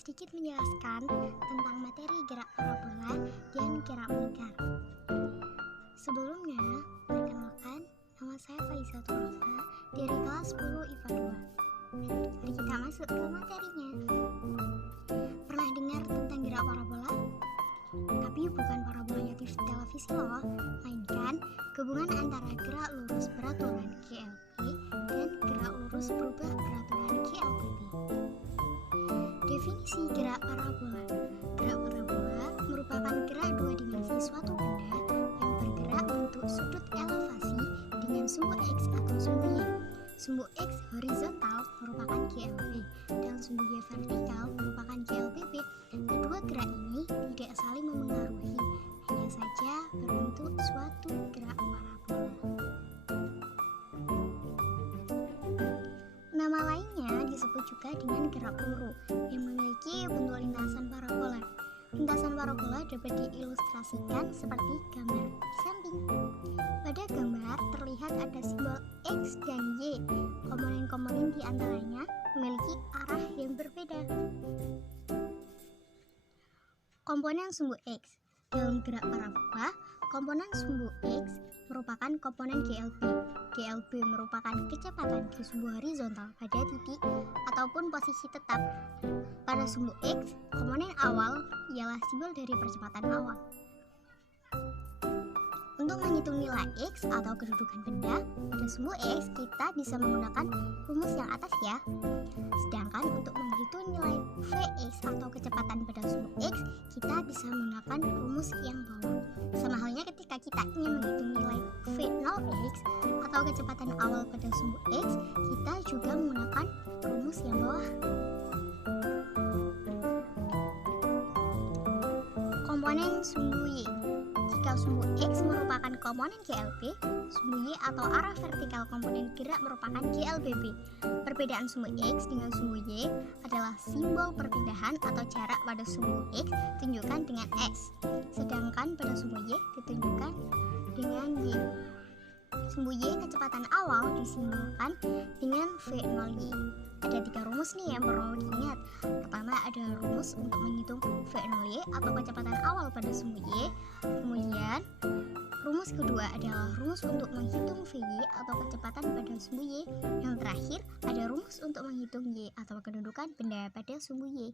sedikit menjelaskan tentang materi gerak parabola dan gerak melingkar. Sebelumnya, perkenalkan, nama saya Faizatul Rofa dari kelas 10 IPA 2. Mari kita masuk ke materinya. Pernah dengar tentang gerak parabola? Tapi bukan parabolanya TV televisi loh, melainkan gabungan antara gerak lurus beraturan GLP dan gerak lurus berubah beraturan GLPP. Definisi gerak parabola. Gerak parabola merupakan gerak dua dimensi suatu benda yang bergerak bentuk sudut elevasi dengan sumbu X atau sumbu Y. Sumbu X horizontal merupakan GLP dan sumbu Y vertikal merupakan GLPP. Kedua gerak ini tidak saling memengaruhi, hanya saja berbentuk suatu gerak parabola. Nama lainnya disebut juga dengan gerak peluru yang memiliki bentuk lintasan parabola. Lintasan parabola dapat diilustrasikan seperti gambar di samping. Pada gambar terlihat ada simbol X dan Y. Komponen-komponen di antaranya memiliki arah yang berbeda. Komponen sumbu X. Dalam gerak parabola, komponen sumbu X merupakan komponen GLP. GLP merupakan kecepatan di sumbu horizontal pada titik ataupun posisi tetap. Pada sumbu X, komponen awal ialah simbol dari percepatan awal. Untuk menghitung nilai X atau kedudukan benda pada sumbu X, kita bisa menggunakan rumus yang atas ya. Sedangkan untuk menghitung nilai Vx atau kecepatan pada sumbu X, kita bisa menggunakan rumus yang bawah. Sama halnya ketika kita ingin menghitung nilai V0x atau kecepatan awal pada sumbu X, kita juga menggunakan rumus yang bawah. Komponen sumbu Y. Jika sumbu X merupakan komponen GLP, sumbu Y atau arah vertikal komponen gerak merupakan GLBP. Perbedaan sumbu X dengan sumbu Y adalah simbol perpindahan atau jarak pada sumbu X ditunjukkan dengan X, sedangkan pada sumbu Y ditunjukkan dengan Y. Sumbu Y kecepatan awal disimbolkan dengan V0Y. Ada 3 rumus nih yang perlu diingat. Pertama ada rumus untuk menghitung V0Y atau kecepatan awal pada sumbu Y. Kemudian rumus kedua adalah rumus untuk menghitung VY atau kecepatan pada sumbu Y. Yang terakhir ada rumus untuk menghitung Y atau kedudukan benda pada sumbu Y.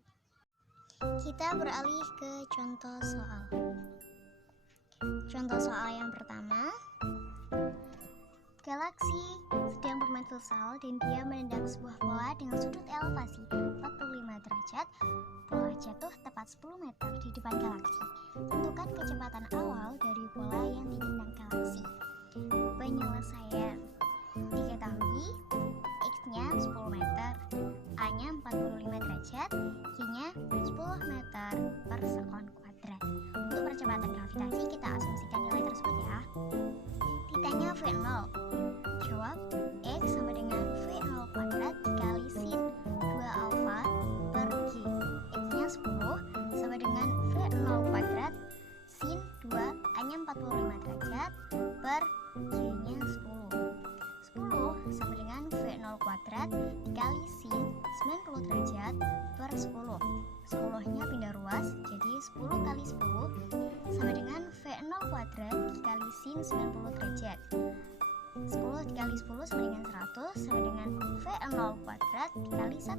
Kita beralih ke contoh soal. Contoh soal yang pertama. Galaksi sedang bermain futsal dan dia menendang sebuah bola dengan sudut elevasi 45 derajat. Bola jatuh tepat 10 meter di depan galaksi. Tentukan kecepatan awal dari bola yang ditendang galaksi. Penyelesaian. Diketahui X-nya 10 meter, A-nya 45 derajat, Y-nya 10 meter per sekon kuadrat. Untuk percepatan gravitasi kita asumsikan nilai tersebut ya. Ditanya V0. Jawab X sama dengan V0 kuadrat dikali sin 2 alfa per G. X-nya 10 sama dengan V0 kuadrat sin 2 A-nya 45 derajat per G-nya 10. 10 sama dengan V0 kuadrat dikali sin 90 derajat per 10. 10-nya pindah ruas jadi 10 kali 10 sama dengan V0 kuadrat dikali sin 90 derajat. 10 dikali 10 sama dengan 100 sama dengan V0 kuadrat dikali 1.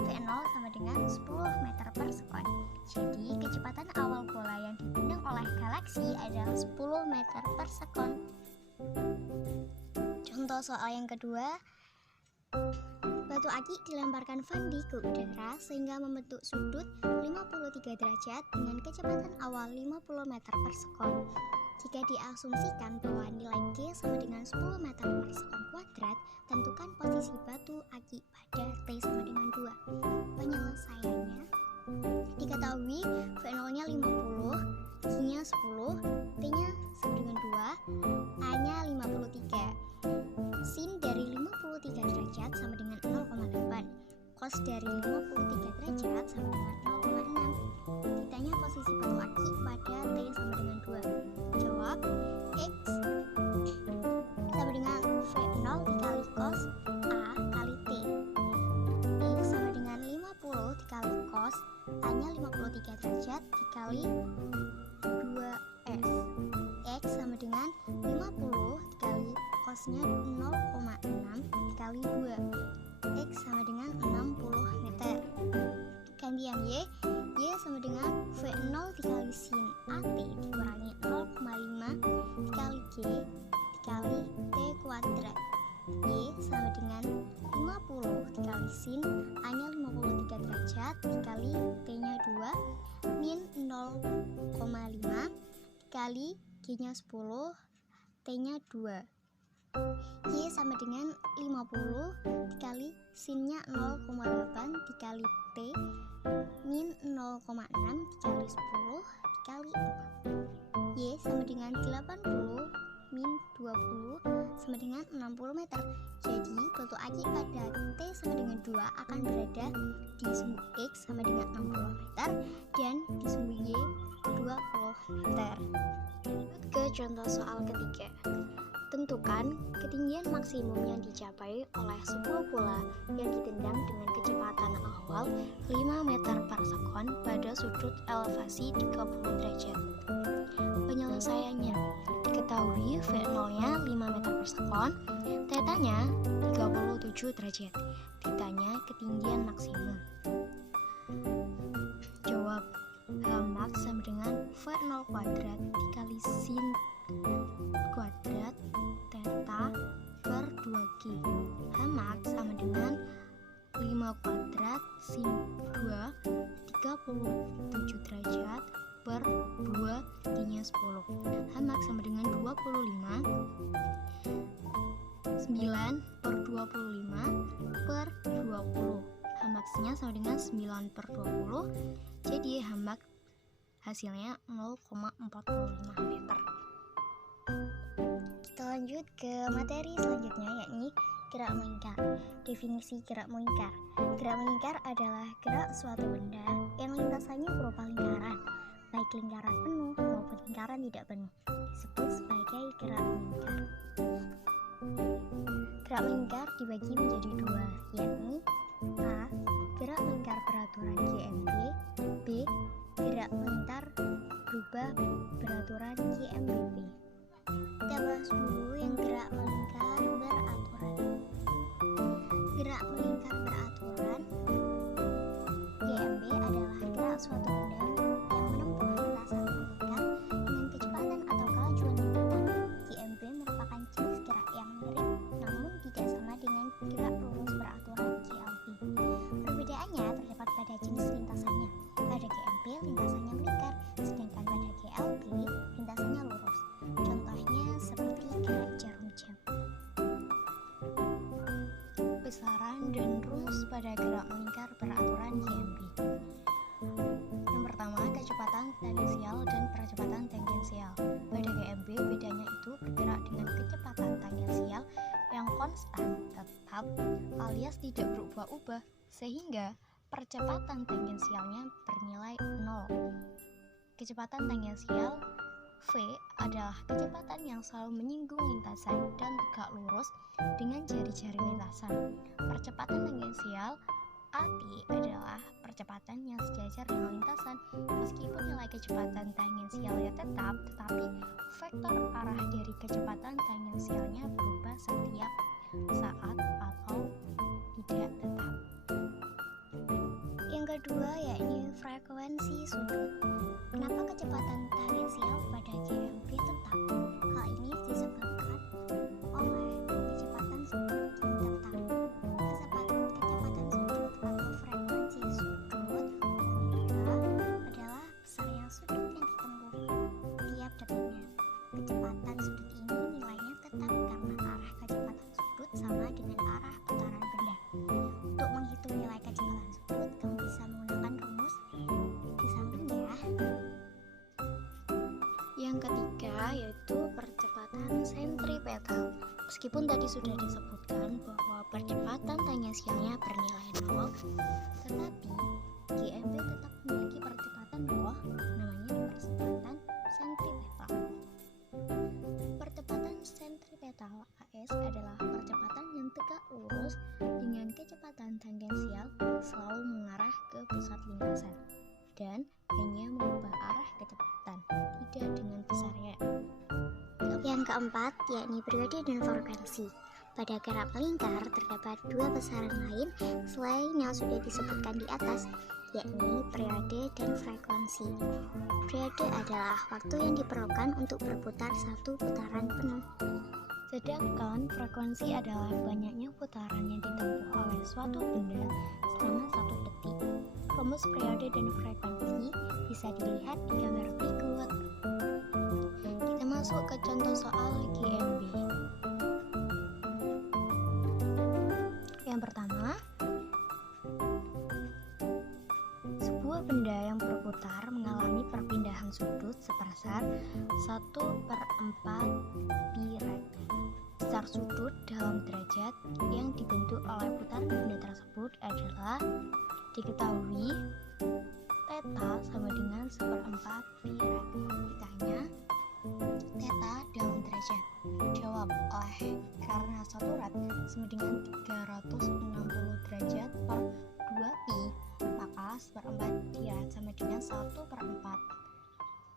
V0 sama dengan 10 meter per sekon. Jadi kecepatan awal bola yang ditendang oleh galaksi adalah 10 meter per sekon. Contoh soal yang kedua. Batu akik dilemparkan Fandi ke udara sehingga membentuk sudut 53 derajat dengan kecepatan awal 50 meter per sekon. Jika diasumsikan bahwa nilai G sama dengan 10 meter per sekon kuadrat, tentukan posisi batu akik pada T sama dengan 2. Penyelesaiannya. Diketahui V0-nya 50, G-nya 10, T-nya sama dengan 2, A-nya 53. Sin dari 53 derajat sama dengan 0,8. Cos dari 53 derajat sama dengan 0,6. Ditanya posisi batu akik pada T sama dengan 2. Jawab X sama dengan V0 dikali cos A kali T. X sama dengan 50 dikali cos 50 dikali cosnya 0,6 dikali 2. X sama dengan 60 meter. Gantian Y sama dengan V0 dikali sin AT dikurangi 0,5 dikali G dikali T kuadrat. Y sama dengan 50 dikali sin A-nya 53 derajat dikali T-nya 2 min 0,5 dikali G-nya 10 T-nya 2. Y sama dengan 50 dikali sin-nya 0,8 dikali T min 0,6 dikali 10 dikali 4. Y sama dengan 80 min 20 sama dengan 60 meter. Jadi bentuk akibat pada T sama dengan 2 akan berada di sumbu X sama dengan 60 meter dan di sumbu Y 20 meter. Ke contoh soal ketiga. Tentukan ketinggian maksimum yang dicapai oleh sebuah bola yang ditendang dengan kecepatan awal 5 meter per sekon pada sudut elevasi 30 derajat. Penyelesaiannya diketahui V0-nya 5 meter per sekon, θ-nya 37 derajat. Ditanya ketinggian maksimum. Jawab, H sama dengan V0 kuadrat dikali sin kuadrat θ per 2G. H sama dengan 5 kuadrat sin 2 37 derajat per 2 G-nya 10. H sama dengan 25 9 per 25 per 20. H-nya sama dengan 9 per 20. Jadi H hasilnya 0,45 meter. Kita lanjut ke materi selanjutnya, yakni gerak melingkar. Definisi gerak melingkar. Gerak melingkar adalah gerak suatu benda yang lintasannya berupa lingkaran, baik lingkaran penuh maupun lingkaran tidak penuh, disebut sebagai gerak melingkar. Gerak melingkar dibagi menjadi dua, yakni A. Gerak melingkar beraturan GMB. B. Gerak melingkar berubah beraturan GMBB. Kita bahas dulu yang gerak melingkar beraturan. Gerak melingkar beraturan GMB adalah gerak suatu benda yang menempuh lintasan melingkar dengan kecepatan atau kelajuan yang tetap. GMB merupakan jenis gerak yang mirip namun tidak sama dengan gerak lurus beraturan GLB. Perbedaannya terdapat pada jenis lintasannya. Pada GMB lintasannya melingkar, sedangkan pada GLB lintasannya lurus. Contohnya seperti gerak jarum jam. Besaran dan rumus pada gerak melingkar beraturan GMB. Yang pertama, kecepatan tangensial dan percepatan tangensial. Pada GMB bedanya itu bergerak dengan kecepatan tangensial yang konstan tetap alias tidak berubah-ubah, sehingga percepatan tangensialnya bernilai 0. Kecepatan tangensial V adalah kecepatan yang selalu menyinggung lintasan dan tegak lurus dengan jari-jari lintasan. Percepatan tangensial AT adalah percepatan yang sejajar dengan lintasan. Meskipun nilai kecepatan tangensialnya tetap, tetapi vektor arah dari kecepatan tangensialnya berubah setiap saat atau tidak tetap. Yang kedua yakni frekuensi sudut. Kenapa kecepatan tangensial pada GMB tetap? Hal ini disebabkan oleh kecepatan sudut yang tetap. Kecepatan sudut atau frekuensi sudut adalah besarnya sudut yang ditempuh tiap detiknya. Kecepatan sudut ini nilainya tetap karena arah kecepatan sudut sama dengan arah putaran benda. Untuk menghitung nilai kecepatan sudut, kamu bisa menggunakan rumus di samping ya. Yang ketiga yaitu percepatan sentripetal. Meskipun tadi sudah disebutkan bahwa percepatan tangensialnya bernilai 0, tetapi GMB tetap memiliki percepatan loh, namanya percepatan sentripetal. Percepatan sentripetal AS adalah percepatan yang tegak lurus dengan kecepatan tangensial selalu mengarah ke pusat lintasan dan hanya mengubah arah kecepatan, tidak dengan besarnya. Yang keempat, yakni periode dan frekuensi. Pada gerak melingkar terdapat dua besaran lain selain yang sudah disebutkan di atas, yakni periode dan frekuensi. Periode adalah waktu yang diperlukan untuk berputar satu putaran penuh. Sedangkan frekuensi adalah banyaknya putaran yang ditempuh oleh suatu benda selama 1 detik. Rumus periode dan frekuensi bisa dilihat di gambar berikut. Kita masuk ke contoh soal GMB. Yang pertama, sebuah benda yang berputar mengalami perpindahan sudut sebesar 1/4 pi rad. Besar sudut dalam derajat yang dibentuk oleh putaran benda tersebut adalah diketahui theta sama dengan 1/4 pi rad. Ditanya theta dalam derajat. Jawab oleh karena 1 rad sama dengan 360 derajat per 2 pi, maka 1/4 pi rad sama dengan 1/4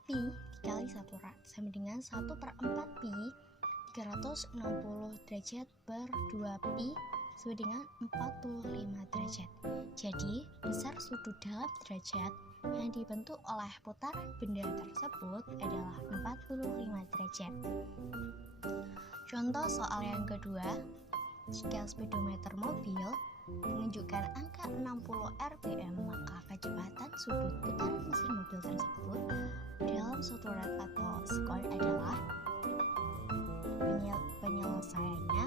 pi dikali 1 rad sama dengan 1/4 pi 360 derajat per 2 pi sama dengan 45 derajat. Jadi, besar sudut dalam derajat yang dibentuk oleh putaran benda tersebut adalah 45 derajat. Contoh soal yang kedua, jika speedometer mobil menunjukkan angka 60 rpm, maka kecepatan sudut putaran mesin mobil tersebut dalam 1 rad atau sekon adalah. Penyelesaiannya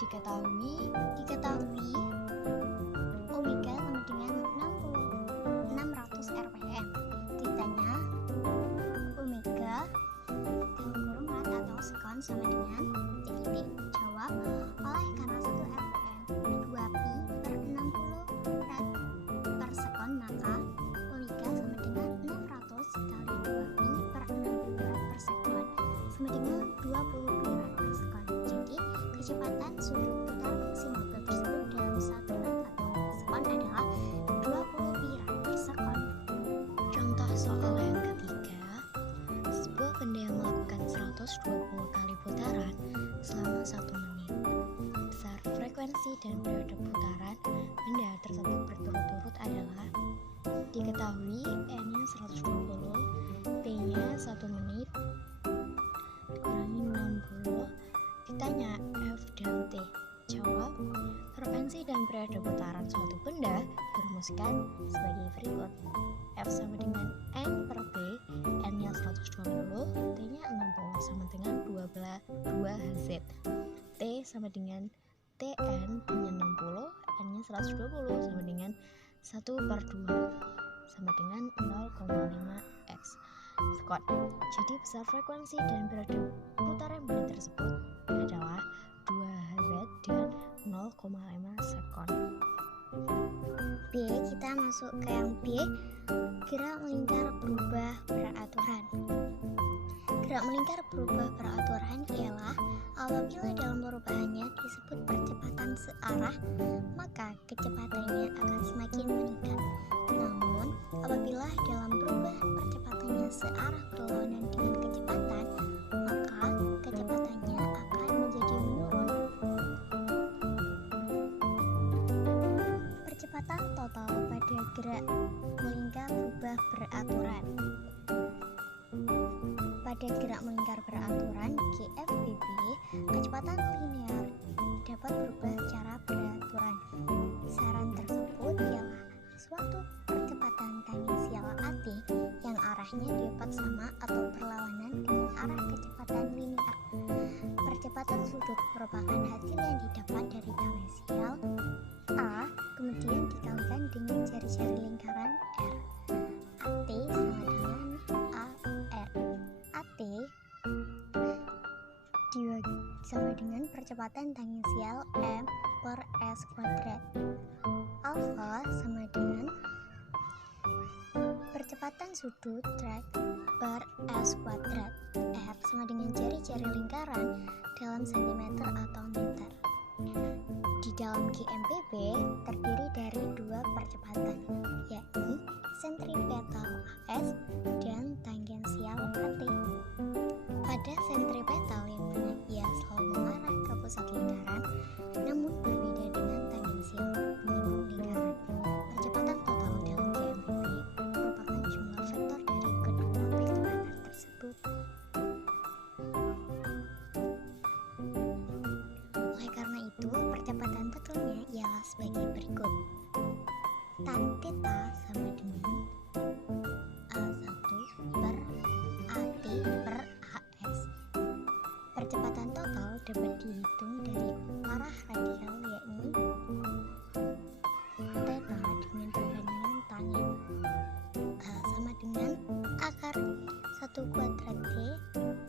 diketahui omega sama dengan 600 rpm. Ditanya omega dalam kurung rad atau sekon sama dengan titik. Jawab oleh karena 1 rpm 2 pi per 60 rad per sekon, maka omega sama dengan 600 kali 2 pi per 60 rad per sekon sama dengan 20 pi rad per sekon. Jadi kecepatan sudut putaran mesin mobil tersebut dalam 1 rad atau sekon adalah 20 pi rad per sekon. Contoh soal yang ketiga, sebuah benda yang melakukan 120 kali putaran selama 1 menit. Besar frekuensi dan periode putaran benda tersebut berturut-turut adalah diketahui N-nya 120, T-nya 1 menit dikurangi 60. Ditanya F dan T. Jawab, frekuensi dan periode putaran suatu benda dirumuskan sebagai berikut. F sama dengan N per P, N-nya 120, T-nya 60 sama dengan 2Hz. T sama dengan Tn punya 60, N-nya 120 sama dengan 1/2 sama dengan 0,5x sekon. Jadi besar frekuensi dan periode putaran benda tersebut adalah 2Hz dan 0,5 sekon. B, kita masuk ke yang B, gerak melingkar berubah beraturan. Gerak melingkar berubah beraturan ialah apabila dalam perubahannya disebut percepatan searah, maka kecepatannya akan semakin meningkat. Namun, apabila dalam perubahan percepatannya searah berlawanan dengan kecepatan, maka kecepatannya akan menjadi menurun. Percepatan total pada gerak melingkar berubah beraturan. Pada gerak melingkar beraturan GFBB, kecepatan linear dapat berubah secara beraturan. Besaran tersebut ialah suatu percepatan tangensial AT yang arahnya dapat sama atau berlawanan dengan arah kecepatan linear. Percepatan sudut merupakan hasil yang didapat dari tangensial A kemudian dikalikan dengan jari-jari lingkaran R. AT sama dengan AR. AT sama dengan percepatan tangensial M per S kuadrat. Alpha sama dengan percepatan sudut rad per S kuadrat. R sama dengan jari-jari lingkaran dalam cm atau meter. Di dalam GMBB terdiri dari dua percepatan, yakni sentripetal AS dan tangensial AT. Pada sentripetal sebagai berikut. Tan theta sama dengan A1 per AT per AS. Percepatan total dapat dihitung dari arah radial, yakni theta dengan perbandingan tan yang sama dengan akar 1 kuadrat T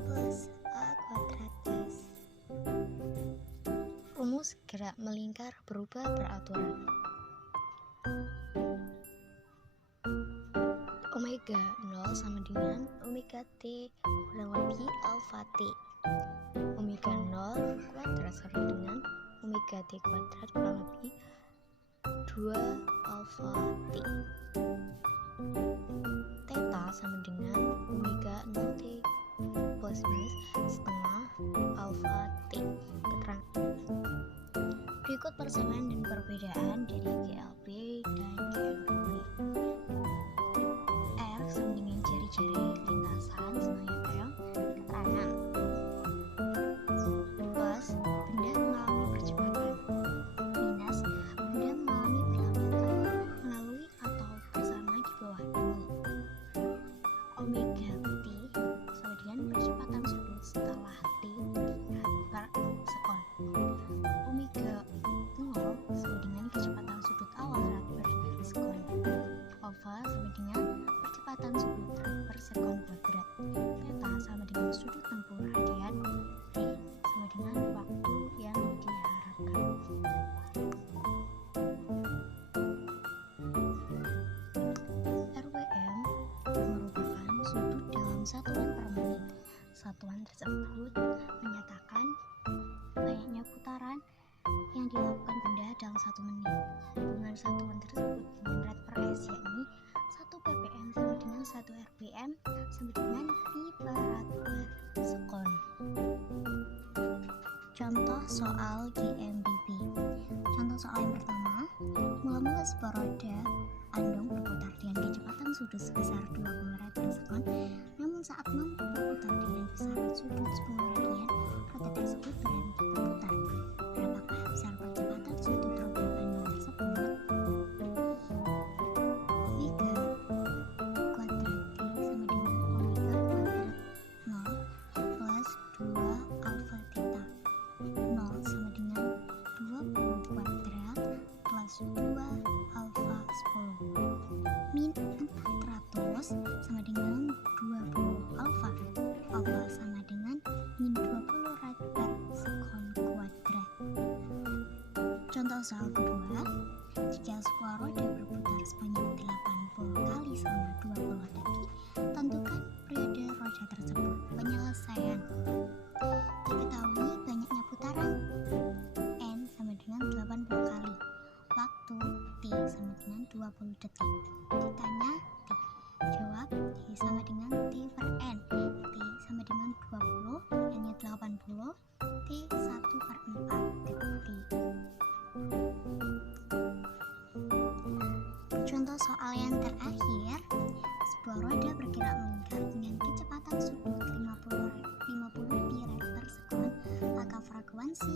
plus A kuadrat S. Rumus gerak melingkar berubah beraturan. Omega 0 sama dengan omega T kurang lebih alpha T. Omega 0 kuadrat sama dengan omega T kuadrat kurang lebih 2 alpha T. Theta sama dengan omega 0T plus minus setengah alpha T. Keterangan berikut persamaan dan perbedaan dari GLB dan GMB. R sama dengan jari-jari lintasan semuanya keterangan. Plus benda mengalami percepatan. Minus benda mengalami perlambatan melalui atau bersama di bawah ini. Omega T sama dengan percepatan sudut setelah T per sekon. Omega 0 sama dengan kecepatan sudut awal rad per sekon. Alpha sama dengan percepatan sudut rad per sekon kuadrat. Theta sama dengan sudut tempuh radian. T sama dengan waktu yang diharapkan. RWM merupakan sudut dalam satuan per menit. Satuan tersebut menyatakan banyaknya putaran yang dilakukan benda dalam 1 menit. Hubungan satuan tersebut dengan rad per S, yakni 1 ppm sama dengan 1 rpm sama dengan pi per rad per sekon. Contoh soal GMBB. Contoh soal yang pertama, mula-mula sebuah roda andong berputar dengan kecepatan sudut sebesar 20 rad per sekon. Namun saat mampu berputar dengan besaran sudut 10 radian, roda tersebut berhenti berputar. Berapakah besar percepatan sudut roda andong tersebut? Omega kuadrat T sama dengan omega kuadrat 0 plus 2 alpha theta. 0 sama dengan 20 kuadrat plus 2 alpha 10. Min 400 sama dengan 20 alpha. Alpha sama dengan min 20 rad per sekon kuadrat. Contoh soal kedua, jika sebuah roda berputar sepanjang 80 kali selama 20 detik, tentukan periode roda tersebut. Penyelesaian. Diketahui banyaknya putaran N sama dengan 80 kali. Waktu T sama dengan 20 detik. Ditanya T. Jawab T sama dengan T per N. T sama dengan 20, N-nya 80, T 1 per 4 detik. Contoh soal yang terakhir, sebuah roda bergerak melingkar dengan kecepatan sudut 50 pi rad per sekon, maka frekuensi